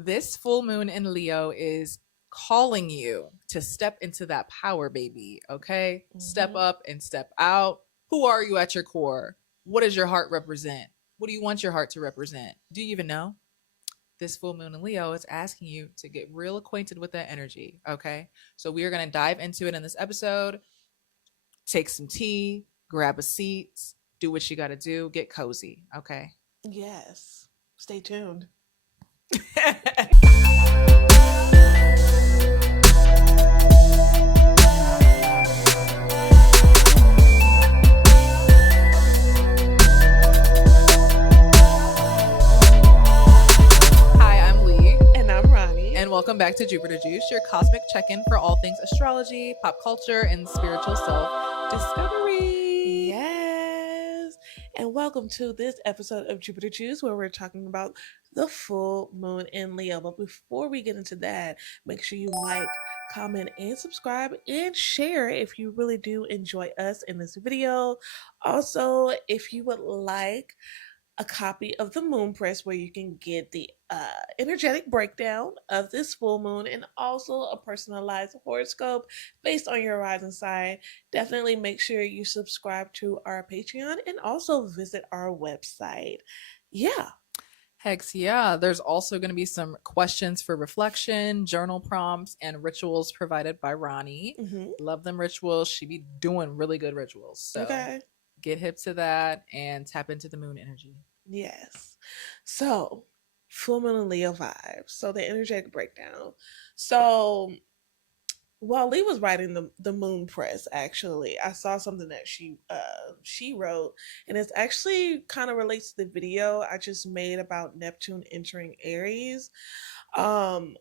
This full moon in Leo is calling you to step into that power, baby. Okay? Step Hmm. up and step out. Who are you at your core? What does your heart represent? What do you want your heart to represent? Do you even know? This full moon in Leo is asking you to get real acquainted with that energy. Okay? So we are going to dive into it in this episode. Take some tea, grab a seat, do what you got to do, get cozy. Okay? Yes. Stay tuned. Hi, I'm Lee. And I'm Ronnie. And welcome back to Jupiter Juice, your cosmic check in for all things astrology, pop culture, and spiritual self discovery. Yes. And welcome to this episode of Jupiter Juice, where we're talking about the full moon in Leo. But before we get into that, make sure you like, comment, and subscribe and share if you really do enjoy us in this video. Also, if you would like a copy of the Moon Press where you can get the energetic breakdown of this full moon and also a personalized horoscope based on your rising sign. Definitely make sure you subscribe to our Patreon and also visit our website. Yeah. Hex, yeah. There's also going to be some questions for reflection, journal prompts, and rituals provided by Ronnie. Hmm. Love them rituals. She be doing really good rituals. So Okay. get hip to that and tap into the moon energy. Yes. So, full moon and Leo vibes. So, the energetic breakdown. So, while Lee was writing the Moon Press, actually, I saw something that she wrote, and it's actually kind of relates to the video I just made about Neptune entering Aries. Um,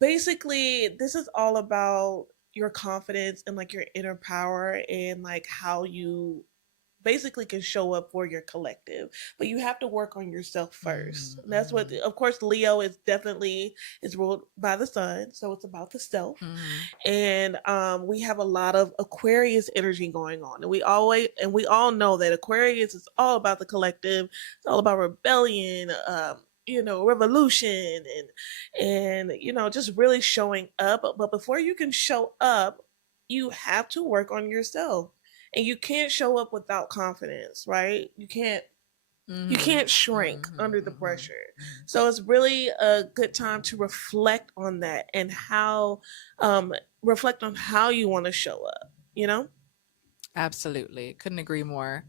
Basically, this is all about your confidence and like your inner power and like how you basically can show up for your collective, but you have to work on yourself first. And that's what, Mm-hmm. of course, Leo is definitely is ruled by the sun, so it's about the self. Mm-hmm. And we have a lot of Aquarius energy going on, and we all know that Aquarius is all about the collective. It's all about rebellion, revolution, and just really showing up. But before you can show up, you have to work on yourself, and you can't show up without confidence, right? You Mm-hmm. can't shrink Mm-hmm. under the Mm-hmm. pressure. So it's really a good time to reflect on that and how reflect on how you want to show up, you know? Absolutely. Couldn't agree more.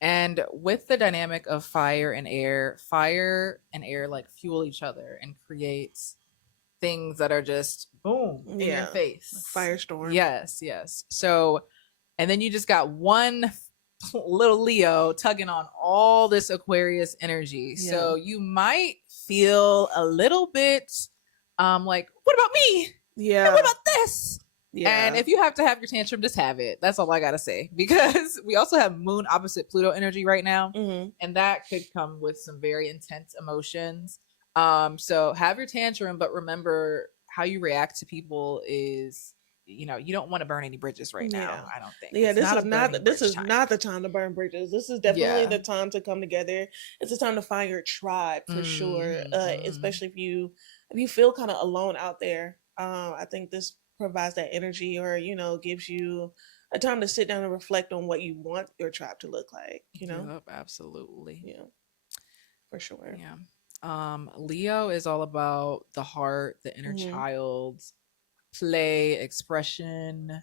And with the dynamic of fire and air like fuel each other and creates things that are just boom in your Yeah. Like face. firestorm. Yes, yes. So, and then you just got one little Leo tugging on all this Aquarius energy. Yeah. So you might feel a little bit like, what about me? And what Yeah. about this? And Yeah. if you have to have your tantrum, just have it. That's all I gotta say. Because we also have Moon opposite Pluto energy right now, Hmm. and that could come with some very intense emotions. So have your tantrum, but remember how you react to people is, you don't want to burn any bridges right now. Yeah. I don't think Yeah, it's not a burning this bridge is time. not the time to burn bridges. This is definitely Yeah. the time to come together. It's the time to find your tribe for sure. Mm-hmm. Especially if you feel kind of alone out there. I think this provides that energy, or gives you a time to sit down and reflect on what you want your tribe to look like, Yep, absolutely. Yeah, for sure. Yeah. Leo is all about the heart, the inner Hmm. child, play, expression,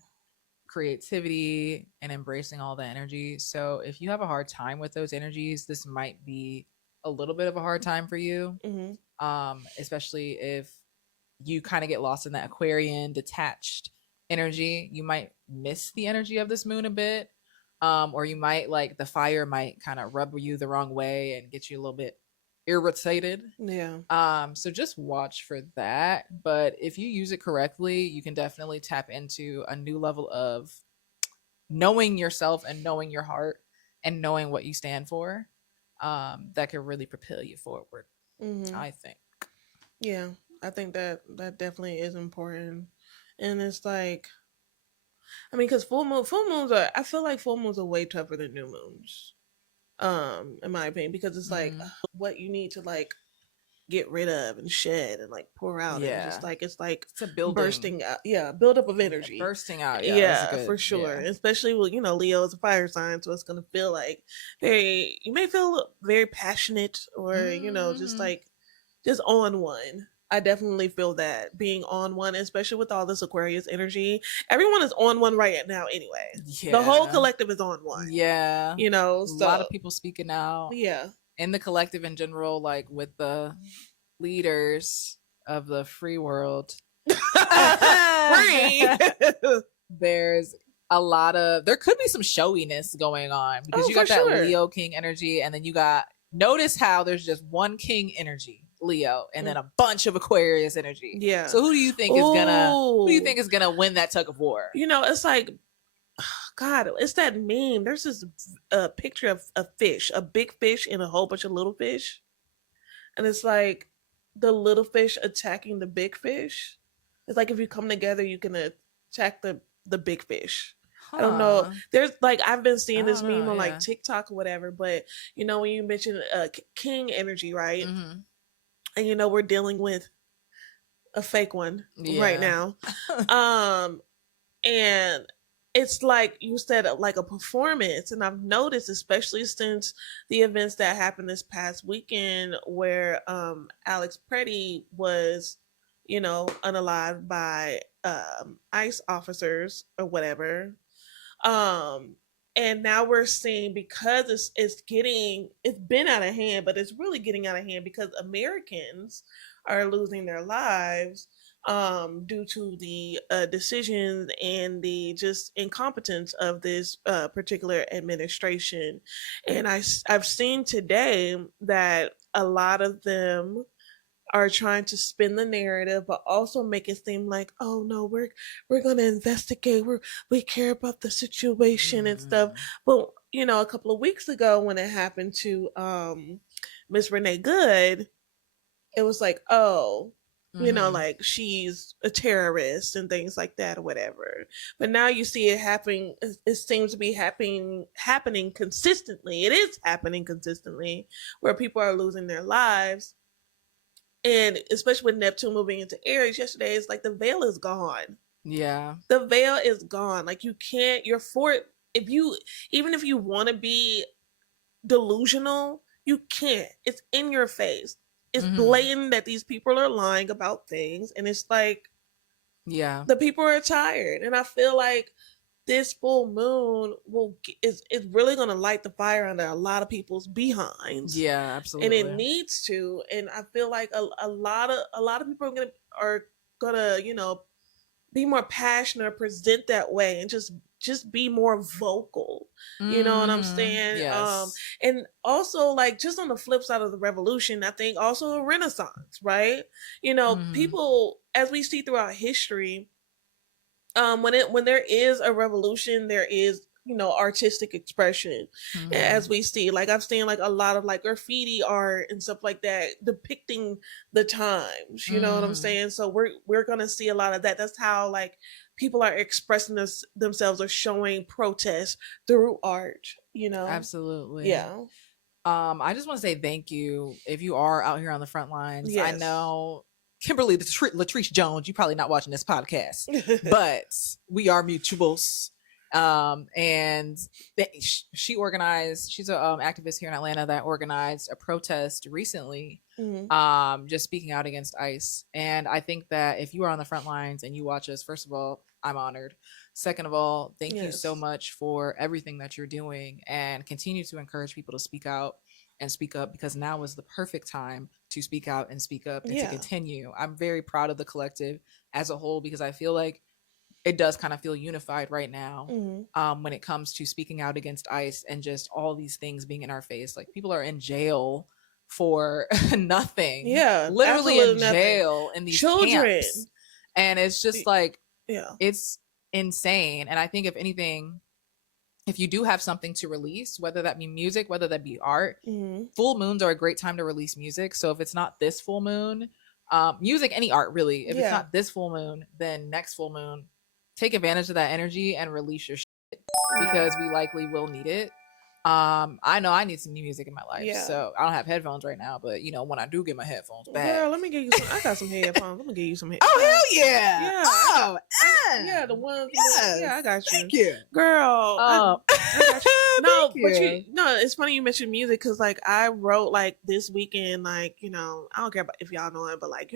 creativity, and embracing all the energy. So if you have a hard time with those energies, this might be a little bit of a hard time for you. Hmm. Especially if you kind of get lost in that Aquarian detached energy. You might miss the energy of this moon a bit. Or you might like the fire might kind of rub you the wrong way and get you a little bit irritated. Yeah. So just watch for that. But if you use it correctly, you can definitely tap into a new level of knowing yourself and knowing your heart and knowing what you stand for. That could really propel you forward, Hmm. I think. Yeah. I think that definitely is important, and it's like, I mean, because full moons are. I feel like full moons are way tougher than new moons. In my opinion, because it's like Mm-hmm. what you need to like. get rid of and shed and like pour out, and Yeah. just like it's like It's a building. bursting out. Yeah, buildup of Yeah, energy. bursting out. Yeah, that's Yeah, good. for sure. Yeah. Especially with, you know, Leo is a fire sign, so it's gonna feel like very, you may feel very passionate, or you know, just Mhm. like just on one. I definitely feel that being on one, especially with all this Aquarius energy. Everyone is on one right now anyway. The whole Yeah. collective is on one. Yeah. You know, A so lot of people speaking out yeah. in the collective in general, like with the leaders of the free world. Free. There's a lot of, there could be some showiness going on because Oh, you for got that sure. Leo King energy, and then you got, notice how there's just one King energy, Leo, and then a bunch of Aquarius energy. Yeah. So who do you think is gonna win that tug of war? You know, it's like, God, it's that meme. There's this picture of a fish, a big fish and a whole bunch of little fish, and it's like the little fish attacking the big fish. It's like if you come together, you can attack the big fish. I don't know. There's like, I've been seeing this meme on like TikTok or whatever, but you know, when you mentioned King energy, right? Mm-hmm. And you know, we're dealing with a fake one right now. And it's like you said, like a performance. And I've noticed, especially since the events that happened this past weekend, where Alex Pretty was, you know, unalived by ICE officers or whatever. And now we're seeing, because it's been out of hand, but it's really getting out of hand because Americans are losing their lives due to the decisions and the just incompetence of this particular administration. And I've seen today that a lot of them are trying to spin the narrative, but also make it seem like, oh no, we're gonna investigate. We care about the situation and stuff. But you know, a couple of weeks ago when it happened to Miss Renee Good, it was like, oh, you know, like she's a terrorist and things like that or whatever. But now you see it happening. It seems to be happening consistently. It is happening consistently, where people are losing their lives. And especially with Neptune moving into Aries yesterday, it's like the veil is gone. Yeah. The veil is gone. Like you can't, you're for it. Even if you want to be delusional, you can't. It's in your face. It's blatant that these people are lying about things. And it's like, yeah, the people are tired. And I feel like this full moon is really going to light the fire under a lot of people's behinds. Yeah, absolutely. And it needs to. And I feel like a lot of people are gonna, you know, be more passionate or present that way, and just be more vocal. You know what I'm saying? Yes. And also, like, just on the flip side of the revolution, I think also a renaissance, right? You know, people, as we see throughout history, when there is a revolution, there is, you know, artistic expression. As we see, like, I've seen like a lot of like graffiti art and stuff like that depicting the times, you know what I'm saying? So we're gonna see a lot of that. That's how like people are expressing themselves or showing protest through art, you know. Absolutely. Yeah. I just want to say thank you if you are out here on the front lines. Yes. I know Kimberly Latrice Jones, you're probably not watching this podcast, but we are mutuals. And she organized, she's an activist here in Atlanta that organized a protest recently, just speaking out against ICE. And I think that if you are on the front lines and you watch us, first of all, I'm honored. Second of all, thank you so much for everything that you're doing, and continue to encourage people to speak out and speak up, because now is the perfect time to speak out and speak up and to continue. I'm very proud of the collective as a whole, because I feel like it does kind of feel unified right now when it comes to speaking out against ICE and just all these things being in our face. Like, people are in jail for nothing. Yeah, literally in jail in these children camps. And it's just like, yeah, it's insane. And I think, if anything, if you do have something to release, whether that be music, whether that be art, full moons are a great time to release music. So if it's not this full moon, music, any art really, if it's not this full moon, then next full moon, take advantage of that energy and release your shit, because we likely will need it. I know I need some new music in my life, Yeah. so I don't have headphones right now. But you know, when I do get my headphones back, Girl, let me get you some. I got some headphones. Let me get you some headphones. oh hell yeah! Yeah. Oh, Yeah, the ones. yes. Yeah, I got you. Thank you, Girl. oh, I got you. No, thank but you. it's funny you mentioned music because like I wrote like this weekend, like I don't care about if y'all know it, but like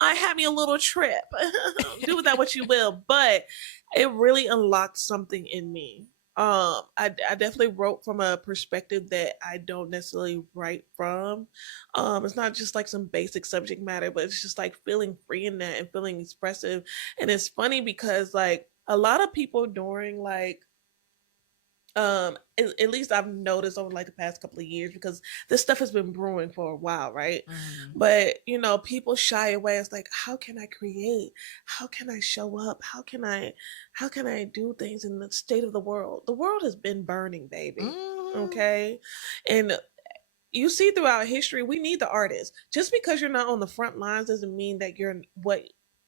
I had me a little trip. Do with that what you will, but it really unlocked something in me. I definitely wrote from a perspective that I don't necessarily write from. It's not just like some basic subject matter, but it's just like feeling free in that and feeling expressive. And it's funny because like a lot of people during like at least I've noticed over like the past couple of years because this stuff has been brewing for a while, right? But people shy away. It's like, how can I create? How can I show up? How can I do things in the state of the world? The world has been burning, baby. Okay. And you see throughout history, we need the artists. Just because you're not on the front lines doesn't mean that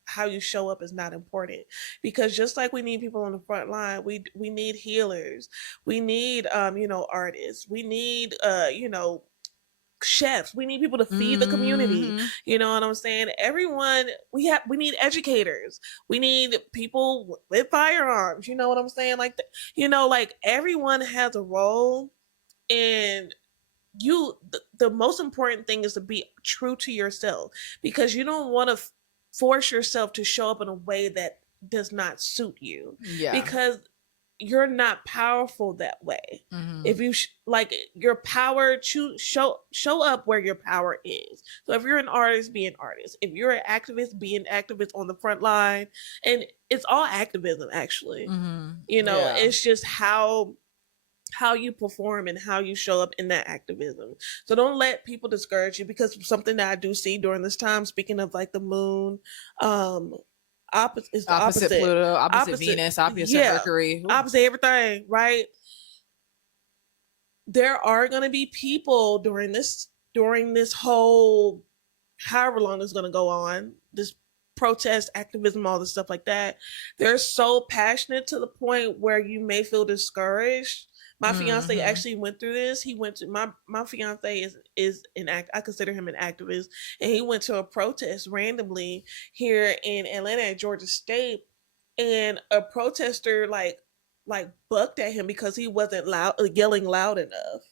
how you show up is not important. Because just like we need people on the front line, we need healers, we need artists, we need chefs, we need people to feed the community. You know what I'm saying? Everyone, we need educators, we need people with firearms. You know what I'm saying? Like like everyone has a role. And the most important thing is to be true to yourself, because you don't want to force yourself to show up in a way that does not suit you. Yeah, because you're not powerful that way. If you like your power, show up where your power is. So if you're an artist, be an artist. If you're an activist, be an activist on the front line. And it's all activism, actually. Yeah. It's just how you perform and how you show up in that activism. So don't let people discourage you, because something that I do see during this time, speaking of like the moon, opposite Pluto, opposite Venus, opposite Mercury. Ooh. Opposite everything, right? There are going to be people during this whole, however long it's going to go on, this protest, activism, all this stuff like that. They're so passionate to the point where you may feel discouraged. My fiance actually went through this. He went to my fiance is an act. I consider him an activist, and he went to a protest randomly here in Atlanta at Georgia State, and a protester like bucked at him because he wasn't yelling loud enough.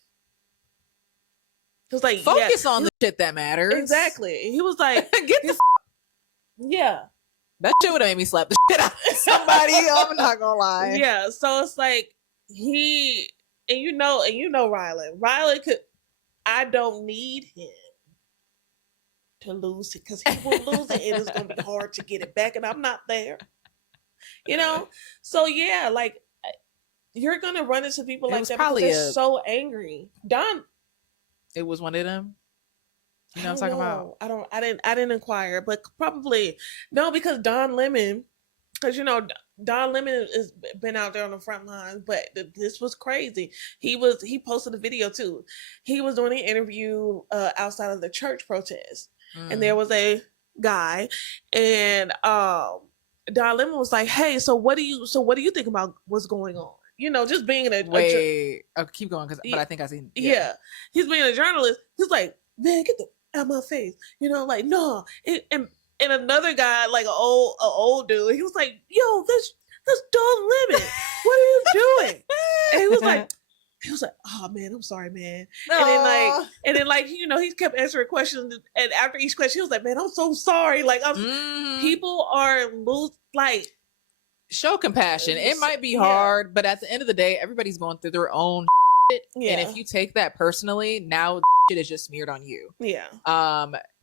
He was like, focus on the shit that matters. Exactly. He was like, get the yeah. That shit would have made me slap the shit out of somebody. I'm not gonna lie. Yeah. So it's like and you know Rylan. Rylan could. I don't need him to lose it, because he will lose it, and it's gonna be hard to get it back, and I'm not there. So yeah, like you're gonna run into people like that because they're so angry. Don. It was one of them. You know what I'm talking about? I didn't inquire, but probably no, because Don Lemon, because Don Lemon has been out there on the front lines, but this was crazy. He posted a video too. He was doing an interview outside of the church protest, and there was a guy, and Don Lemon was like, "Hey, so what do you think about what's going on?" Just being keep going, but I think I seen. Yeah, he's being a journalist. He's like, "Man, get the out of my face," like, no. And another guy, like an old dude, he was like, "Yo, that's Don Lemon. What are you doing?" And he was like, "Oh man, I'm sorry, man." Aww. And then he kept answering questions, and after each question, he was like, "Man, I'm so sorry." Like, people are show compassion. It might be hard, but at the end of the day, everybody's going through their own shit. Yeah. And if you take that personally, now shit is just smeared on you. Yeah.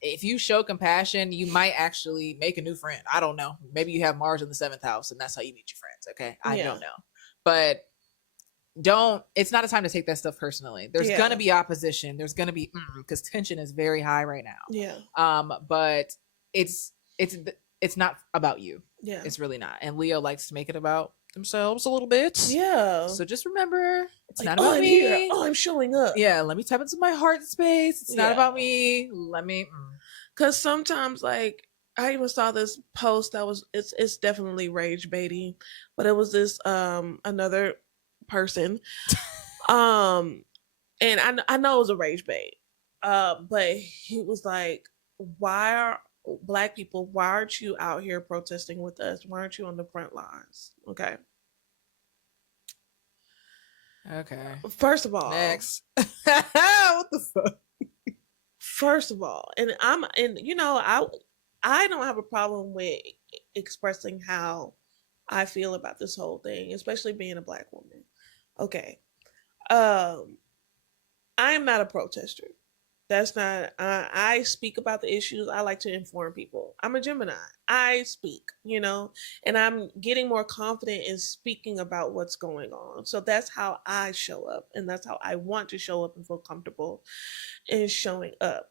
If you show compassion, you might actually make a new friend. I don't know. Maybe you have Mars in the 7th house, and that's how you meet your friends. Okay, I don't know, but it's not a time to take that stuff personally. There's gonna be opposition. There's gonna be because tension is very high right now. Yeah. But it's not about you. Yeah. It's really not. And Leo likes to make it about themselves a little bit. Yeah. So just remember, it's not about me. Here. Oh, I'm showing up. Yeah. Let me tap into my heart space. It's not about me. Because sometimes, like, I even saw this post that it's definitely rage baiting, but it was this another person And I know it was a rage bait. But he was like, why are black people, why aren't you out here protesting with us? Why aren't you on the front lines? Okay. Okay. First of all, Next. What the fuck? and I don't have a problem with expressing how I feel about this whole thing, especially being a black woman. Okay. Um, I am not a protester. That's not. I speak about the issues. I like to inform people. I'm a Gemini. I speak, and I'm getting more confident in speaking about what's going on. So that's how I show up, and that's how I want to show up and feel comfortable in showing up.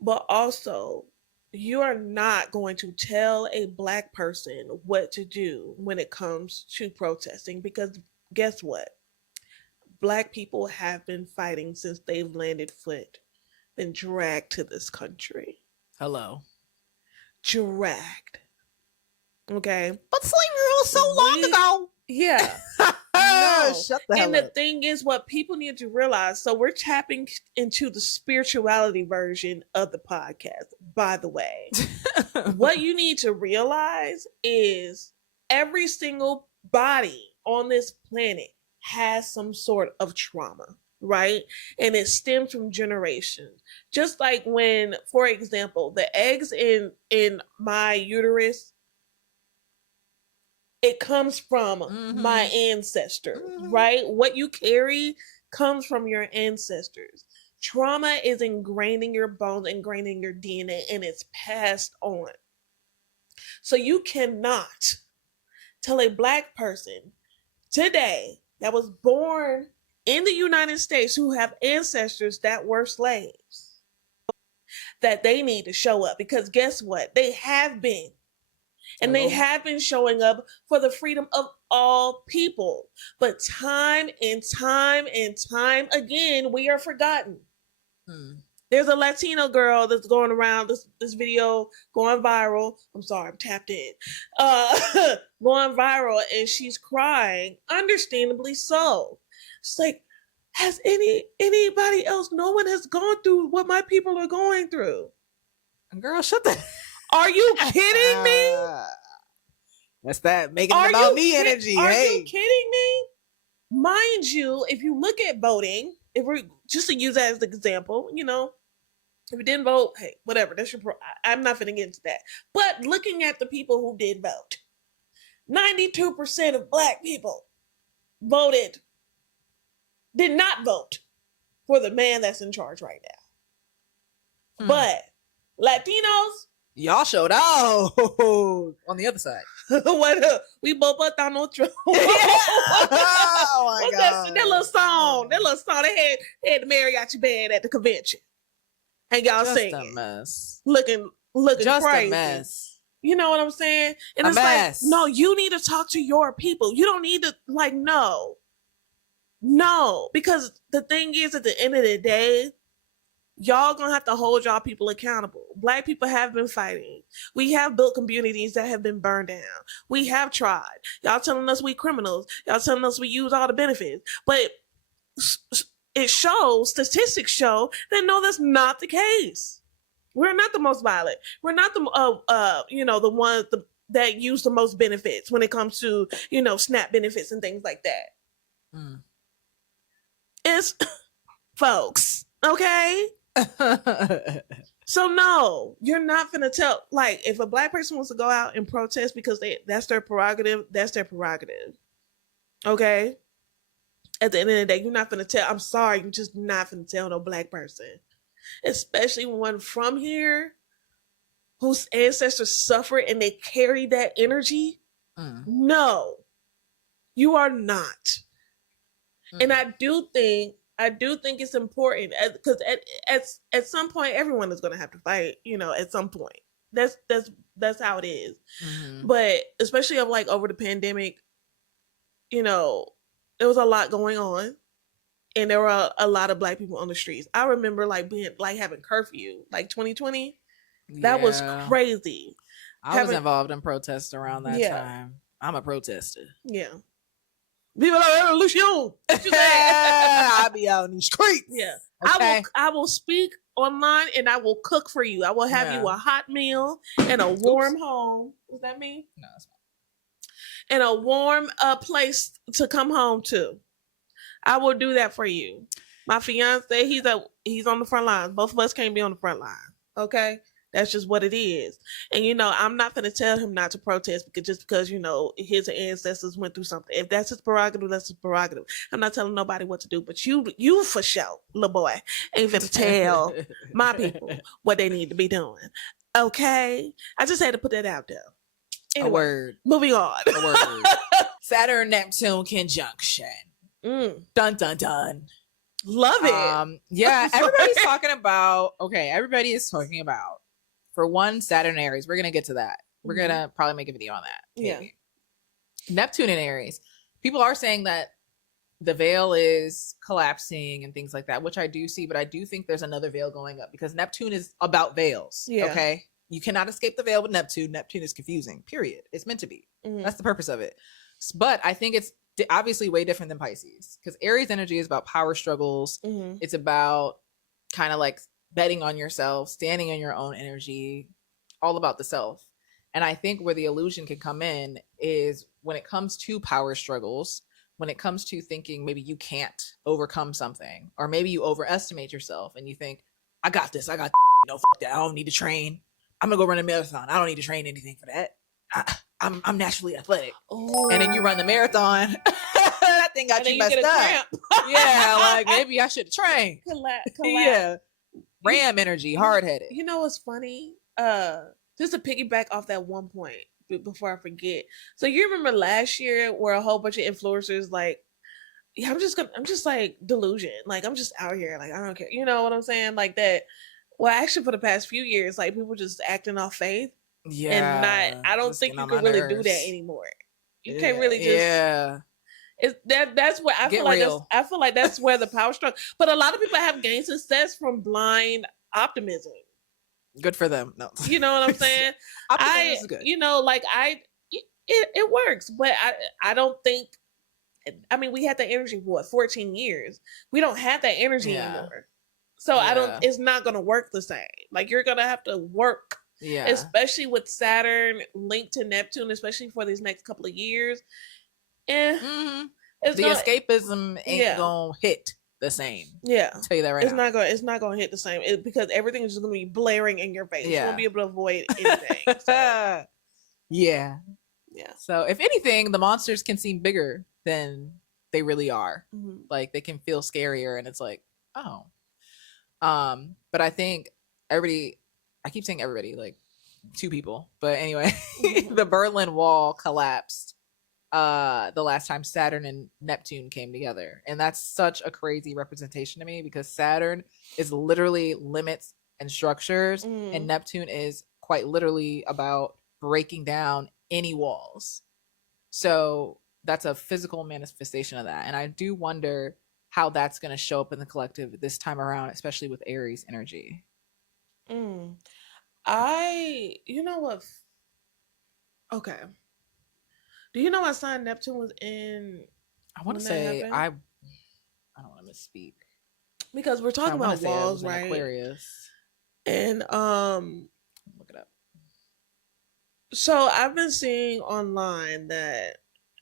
But also, you are not going to tell a black person what to do when it comes to protesting, because guess what? Black people have been fighting since they've landed foot, been dragged to this country. Hello. Dragged. Okay. But slavery was so long ago. Yeah. No. Shut the hell And the up. thing is, what people need to realize, so we're tapping into the spirituality version of the podcast, by the way. What you need to realize is every single body on this planet has some sort of trauma, right? And it stems from generations. Just like when, for example, the eggs in my uterus, it comes from my ancestors, right? What you carry comes from your ancestors. Trauma is ingrained in your bones, ingrained in your DNA, and it's passed on. So you cannot tell a black person today that was born in the United States who have ancestors that were slaves that they need to show up, because guess what? They have been. And they have been showing up for the freedom of all people. But time and time and time again, we are forgotten. There's a Latino girl that's going around, this video going viral. I'm sorry, I'm tapped in. Going viral, and she's crying, understandably so. It's like, has anybody else? No one has gone through what my people are going through. Girl, shut the. Are you kidding me? That's that making it about me energy. Are hey, you kidding me? Mind you, if you look at voting, if we're just to use that as an example, if you didn't vote, hey, whatever, that's your I'm not gonna get into that. But looking at the people who did vote, 92% of black people did not vote for the man that's in charge right now. But Latinos, y'all showed out on the other side. what we both put Donald Trump. Oh my What's god! That little song. That little song. They had the mariachi band at the convention, and y'all Just singing, a mess. looking Just crazy. a mess. You know what I'm saying? And a it's mess. like, no, you need to talk to your people. You don't need to no, because the thing is, at the end of the day, y'all gonna have to hold y'all people accountable. Black people have been fighting. We have built communities that have been burned down. We have tried. Y'all telling us we criminals. Y'all telling us we use all the benefits. But it shows, statistics show that no, that's not the case. We're not the most violent. We're not the the ones that use the most benefits when it comes to SNAP benefits and things like that. It's folks, okay? So no, you're not gonna tell, like, if a black person wants to go out and protest because that's their prerogative, that's their prerogative. Okay? At the end of the day, you're not gonna tell. I'm sorry, you're just not gonna tell no black person. Especially one from here whose ancestors suffered and they carry that energy. No, you are not. And I do think it's important, because at some point everyone is going to have to fight. At some point, that's how it is. But especially of like over the pandemic, there was a lot going on, and there were a lot of black people on the streets. I remember having curfew, like 2020. That was crazy. I was involved in protests around that time. I'm a protester. Yeah. Viva la revolution. What you say? I'll be out in these streets. Yeah. Okay. I will speak online and I will cook for you. I will have you a hot meal and a warm home. What does that mean? No, it's not. And a warm place to come home to. I will do that for you. My fiance, he's on the front lines. Both of us can't be on the front line. Okay? That's just what it is. And I'm not gonna tell him not to protest because his ancestors went through something. If that's his prerogative, that's his prerogative. I'm not telling nobody what to do, but you for sure, little boy, ain't gonna tell my people what they need to be doing. Okay? I just had to put that out there. Anyway, a word. Moving on. A word. Saturn Neptune conjunction. Dun dun dun. Love it. Yeah, everybody is talking about, for one, Saturn Aries. We're gonna get to that. We're gonna probably make a video on that. Maybe. Yeah. Neptune and Aries. People are saying that the veil is collapsing and things like that, which I do see, but I do think there's another veil going up because Neptune is about veils. Yeah. Okay. You cannot escape the veil with Neptune. Neptune is confusing, period. It's meant to be. That's the purpose of it. But I think it's obviously way different than Pisces because Aries energy is about power struggles. It's about kind of like betting on yourself, standing on your own energy, all about the self. And I think where the illusion can come in is when it comes to power struggles, when it comes to thinking maybe you can't overcome something, or maybe you overestimate yourself and you think, I got this, fuck that, I don't need to train. I'm gonna go run a marathon. I don't need to train anything for that. I'm naturally athletic. Ooh. And then you run the marathon. That thing got you messed up. Yeah, like maybe I should train. Yeah. Ram energy, hard-headed. You know what's funny? Just to piggyback off that one point before I forget. So you remember last year where a whole bunch of influencers like, yeah, I'm just like delusion. Like I'm just out here. Like I don't care. You know what I'm saying? Like that. Well, actually, for the past few years, like people just acting off faith. Yeah. And I don't think you can really do that anymore. You can't really just. Yeah. That's where I feel like that's where the power struggle. But a lot of people have gained success from blind optimism. Good for them. No. You know what I'm saying? Optimism is good. It works, but I don't think. I mean, we had that energy for 14 years. We don't have that energy anymore. So it's not going to work the same. Like you're going to have to work. Yeah. Especially with Saturn linked to Neptune, especially for these next couple of years. Escapism ain't going to hit the same. Yeah. I'll tell you that right now. It's not going to hit the same because everything is just going to be blaring in your face. Yeah. You won't be able to avoid anything. So. Yeah. Yeah. So if anything, the monsters can seem bigger than they really are. Like they can feel scarier and it's like, oh. But I think I keep saying everybody, like two people, but anyway, the Berlin Wall collapsed the last time Saturn and Neptune came together. And that's such a crazy representation to me because Saturn is literally limits and structures and Neptune is quite literally about breaking down any walls. So that's a physical manifestation of that. And I do wonder how that's going to show up in the collective this time around, especially with Aries energy. You know what? Okay. Do you know what sign Neptune was in? I want to say I don't want to misspeak because we're talking about walls, right? Aquarius. And look it up. So I've been seeing online that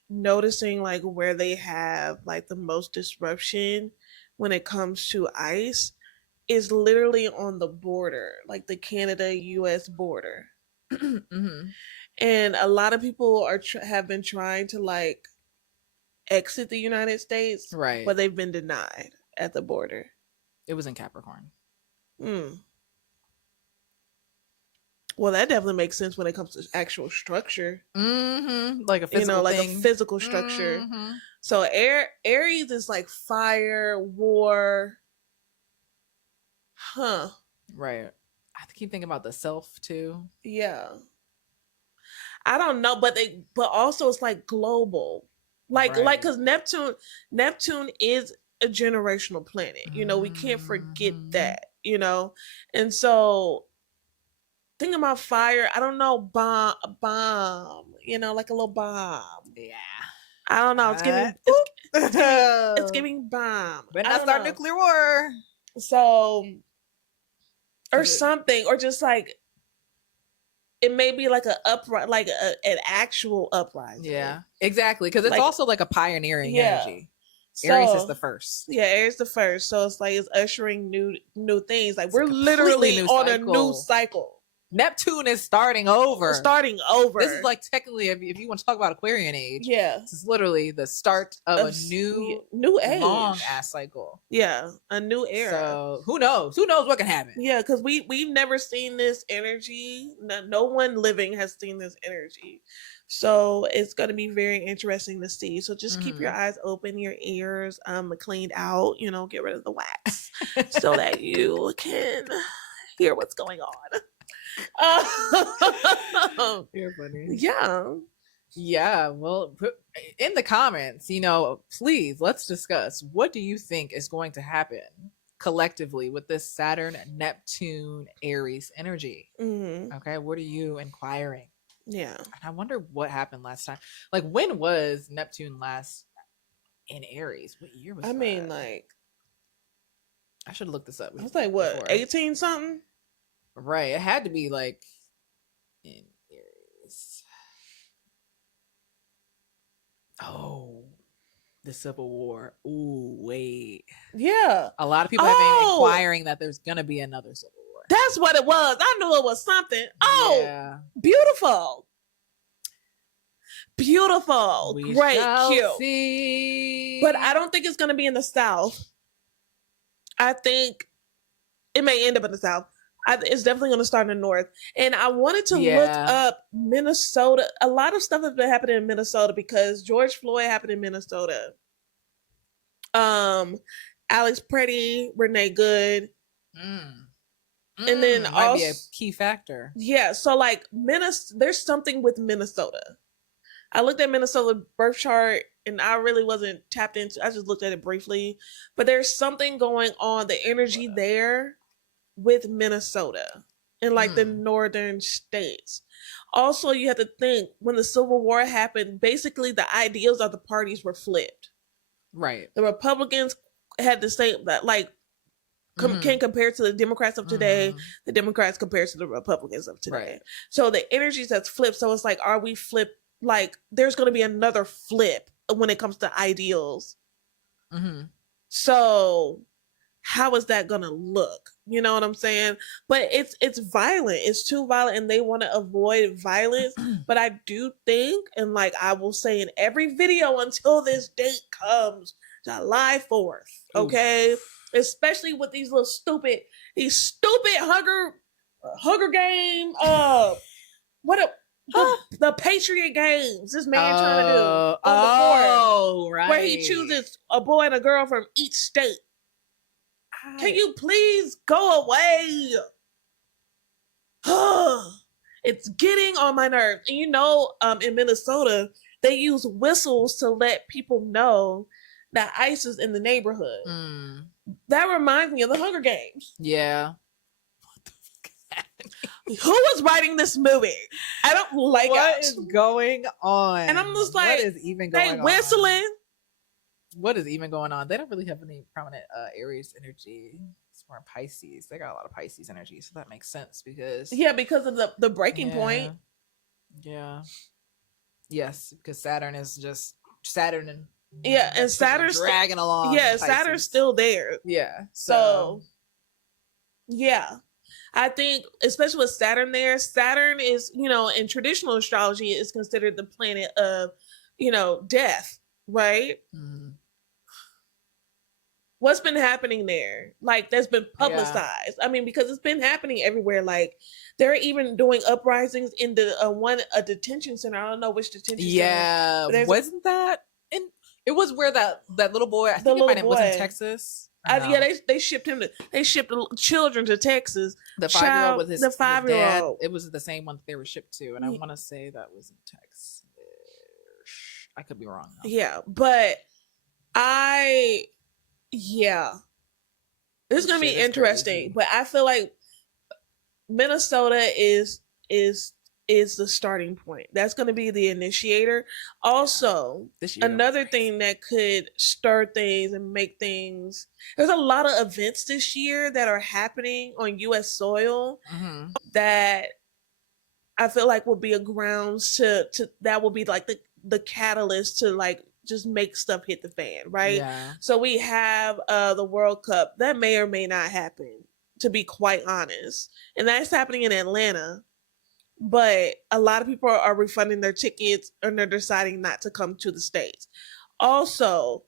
noticing like where they have like the most disruption when it comes to ice is literally on the border, like the Canada-US border. And a lot of people have been trying to like exit the United States, right? But they've been denied at the border. It was in Capricorn. Well, that definitely makes sense when it comes to actual structure. Like a physical thing. A physical structure. So Aries is like fire, war. Right. I keep thinking about the self too. Yeah. I don't know, but also it's like global. Like because Neptune is a generational planet. We can't forget that, And so thinking about fire, I don't know, bomb, like a little bomb. Yeah. I don't know. It's giving it's giving bomb. Better I not don't start know. nuclear war. So or Is it- something, or just like it may be like an actual uprising. Yeah, exactly. Because it's Like- also like a pioneering Yeah. energy. So, Aries is the first. Yeah, Aries the first. So it's like it's ushering new things. Like It's we're a completely literally new on a new cycle. cycle. Neptune is starting over. Starting over. This is like technically, if you want to talk about Aquarian age, Yeah. this is literally the start of a new age. long ass cycle. Yeah, a new era. So who knows? Who knows what can happen? Yeah, because we've never seen this energy. No one living has seen this energy. So it's going to be very interesting to see. So just keep your eyes open, your ears cleaned out, get rid of the wax so that you can hear what's going on. You're funny. Yeah. Yeah, well, in the comments, please let's discuss what do you think is going to happen collectively with this Saturn, Neptune, Aries energy. Mm-hmm. Okay, what are you inquiring? Yeah. And I wonder what happened last time. Like, when was Neptune last in Aries? What year was that? I mean, like, I should look this up. I was like, what, 18 something? Right. It had to be like in Aries. Oh, the Civil War. Ooh, wait. Yeah. A lot of people have been inquiring that there's gonna be another Civil War. That's what it was. I knew it was something. Oh, yeah. Beautiful. Beautiful. We Great. shall Cute. see. But I don't think it's gonna be in the South. I think it may end up in the South. It's definitely going to start in the North. And I wanted to look up Minnesota. A lot of stuff has been happening in Minnesota because George Floyd happened in Minnesota. Alex Pretty, Renee Good. And then might be a key factor. Yeah. So like there's something with Minnesota. I looked at Minnesota birth chart and I really wasn't tapped into. I just looked at it briefly. But there's something going on, the energy there with Minnesota and like the northern states. Also, you have to think when the Civil War happened, basically the ideals of the parties were flipped. Right. The Republicans had the same that like can compare to the Democrats of today. The Democrats compare to the Republicans of today. Right. So the energies that's flipped. So it's like, are we flipped? Like there's going to be another flip when it comes to ideals. So how is that gonna look? You know what I'm saying? But it's violent. It's too violent and they want to avoid violence. But I do think, and like I will say in every video until this date comes, July 4th, okay? Especially with these stupid Hunger Game, the Patriot Games this man trying to do on the board. Right. Where he chooses a boy and a girl from each state. Can you please go away? It's getting on my nerves. And in Minnesota, they use whistles to let people know that ICE is in the neighborhood. That reminds me of the Hunger Games. Yeah. What the fuck is happening? Who was writing this movie? I don't like it. What is going on? And I'm just like, what is even going on? They whistling. What is even going on? They don't really have any prominent Aries energy. It's more Pisces. They got a lot of Pisces energy, so that makes sense because of the breaking point. Yeah. Yes, because Saturn is just Saturn and Saturn's dragging along. Yeah, Saturn's still there. Yeah. So yeah. I think, especially with Saturn there, Saturn is, in traditional astrology, is considered the planet of, death, right? What's been happening there? Like, that's been publicized. I mean, because it's been happening everywhere. Like, they're even doing uprisings in a detention center. I don't know which detention center. Yeah. Wasn't that? It was where that little boy, I think it was in Texas. They shipped the children to Texas. The 5-year-old with the 5-year-old. It was the same one that they were shipped to, and I want to say that was in Texas. I could be wrong though. Yeah, but this is gonna be interesting. Crazy. But I feel like Minnesota is is the starting point. That's going to be the initiator. Also, This year another thing that could stir things and make things. There's a lot of events this year that are happening on U.S. soil that I feel like will be a grounds to that will be like the catalyst to like just make stuff hit the fan, right? Yeah. So we have the World Cup that may or may not happen, to be quite honest, and that's happening in Atlanta. But a lot of people are refunding their tickets and they're deciding not to come to the States. Also,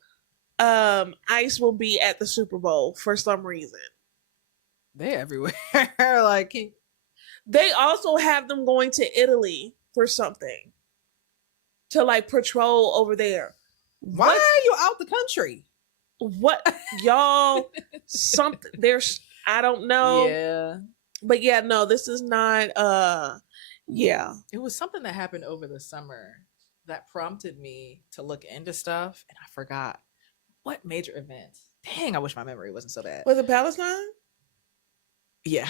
ICE will be at the Super Bowl for some reason. They everywhere. Like they also have them going to Italy for something to like patrol over there. Why are you out the country? What y'all? Something there's I don't know. Yeah. But yeah, no, this is not. Yeah, it was something that happened over the summer that prompted me to look into stuff, and I forgot what major events. Dang, I wish my memory wasn't so bad. Was it Palestine? Yeah.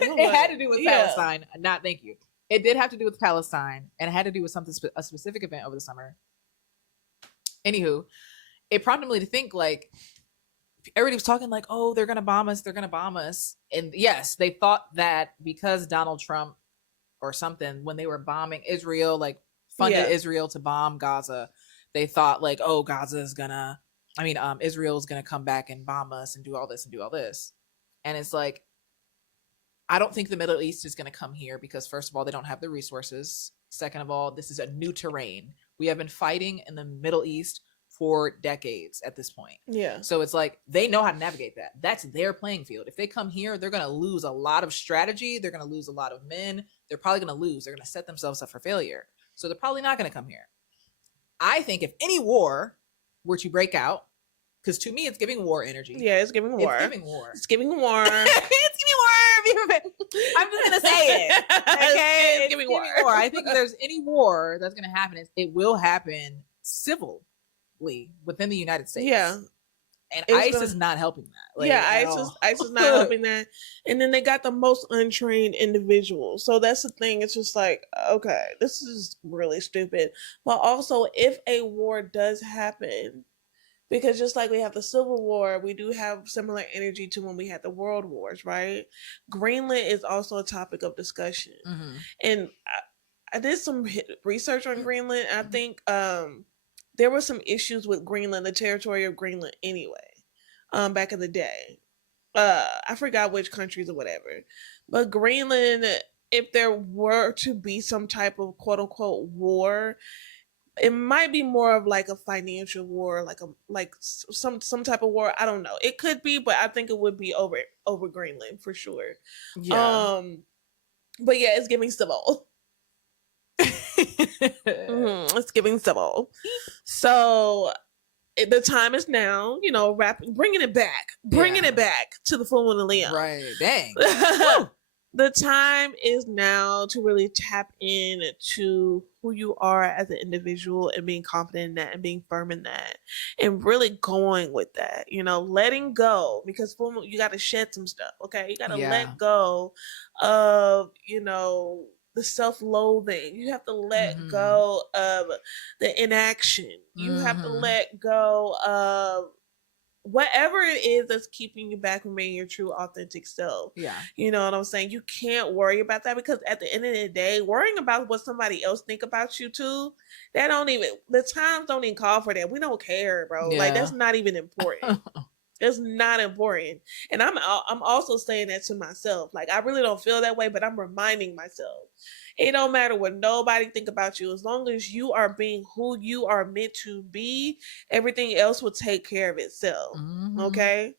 It had to do with Palestine. Not thank you. It did have to do with Palestine, and it had to do with something a specific event over the summer. Anywho, it prompted me to think like everybody was talking like, oh, they're gonna bomb us, and yes, they thought that because Donald Trump or something, when they were bombing Israel, like funded Israel to bomb Gaza, they thought like, oh, Israel's gonna come back and bomb us and do all this. And it's like, I don't think the Middle East is going to come here because first of all, they don't have the resources. Second of all, this is a new terrain. We have been fighting in the Middle East for decades at this point. Yeah. So it's like, they know how to navigate that. That's their playing field. If they come here, they're going to lose a lot of strategy. They're going to lose a lot of men. They're probably going to lose. They're going to set themselves up for failure. So they're probably not going to come here. I think if any war were to break out, because to me, it's giving war energy. Yeah, it's giving war. It's giving war. It's giving war. It's giving war. I'm just going to say it. Okay? It's giving war. I think if there's any war that's going to happen, it will happen civilly within the United States. Yeah. And ICE is not helping that. Like, yeah, ICE is not helping that. And then they got the most untrained individuals. So that's the thing. It's just like, okay, this is really stupid. But also, if a war does happen, because just like we have the Civil War, we do have similar energy to when we had the World Wars, right? Greenland is also a topic of discussion. Mm-hmm. And I did some research on Greenland. I think there were some issues with Greenland, the territory of Greenland anyway, back in the day. I forgot which countries or whatever. But Greenland, if there were to be some type of quote unquote war, it might be more of like a financial war, like some type of war. I don't know. It could be, but I think it would be over Greenland for sure. Yeah. But yeah, it's giving civil. It's giving civil. So the time is now. Bringing it back to the full moon of Leo. Right. Dang. The time is now to really tap into who you are as an individual and being confident in that and being firm in that and really going with that, letting go, because you got to shed some stuff. Okay. You got to let go of, the self-loathing. You have to let go of the inaction. You have to let go of whatever it is that's keeping you back from being your true authentic self. Yeah. You know what I'm saying? You can't worry about that, because at the end of the day, worrying about what somebody else think about you too, the times don't even call for that. We don't care, bro. Yeah. Like, that's not even important. It's not important. And I'm also saying that to myself. Like, I really don't feel that way, but I'm reminding myself. It don't matter what nobody think about you. As long as you are being who you are meant to be, everything else will take care of itself. Mm-hmm. Okay?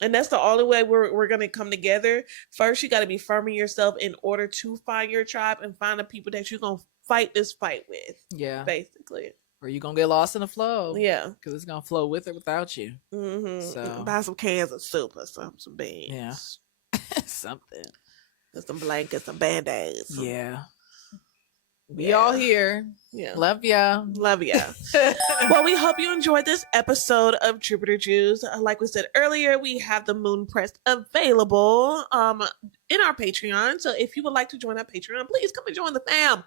And that's the only way we're going to come together. First, you got to be firm in yourself in order to find your tribe and find the people that you're going to fight this fight with. Yeah. Basically. Or you're going to get lost in the flow. Yeah. Because it's going to flow with or without you. Mm-hmm. So buy some cans of soup or some beans. Yeah. Something. Some blankets, some Band-Aids. Yeah. We all here. Yeah. Love ya. Love ya. Well, we hope you enjoyed this episode of Jupiter Jews. Like we said earlier, we have the Moon Press available in our Patreon. So if you would like to join our Patreon, please come and join the fam.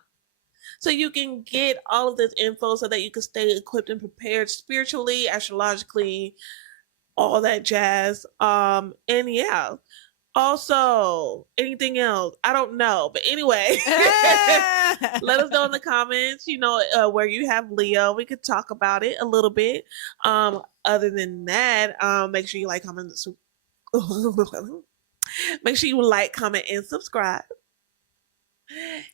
So you can get all of this info so that you can stay equipped and prepared spiritually, astrologically, all that jazz. And yeah. Also, anything else? I don't know. But anyway, let us know in the comments, where you have Leo. We could talk about it a little bit. Other than that, make sure you like, comment, make sure you like, comment, and subscribe.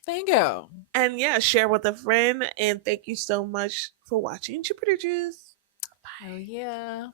Thank you. And yeah, share with a friend. And thank you so much for watching Jupiter Juice. Bye. Oh, yeah.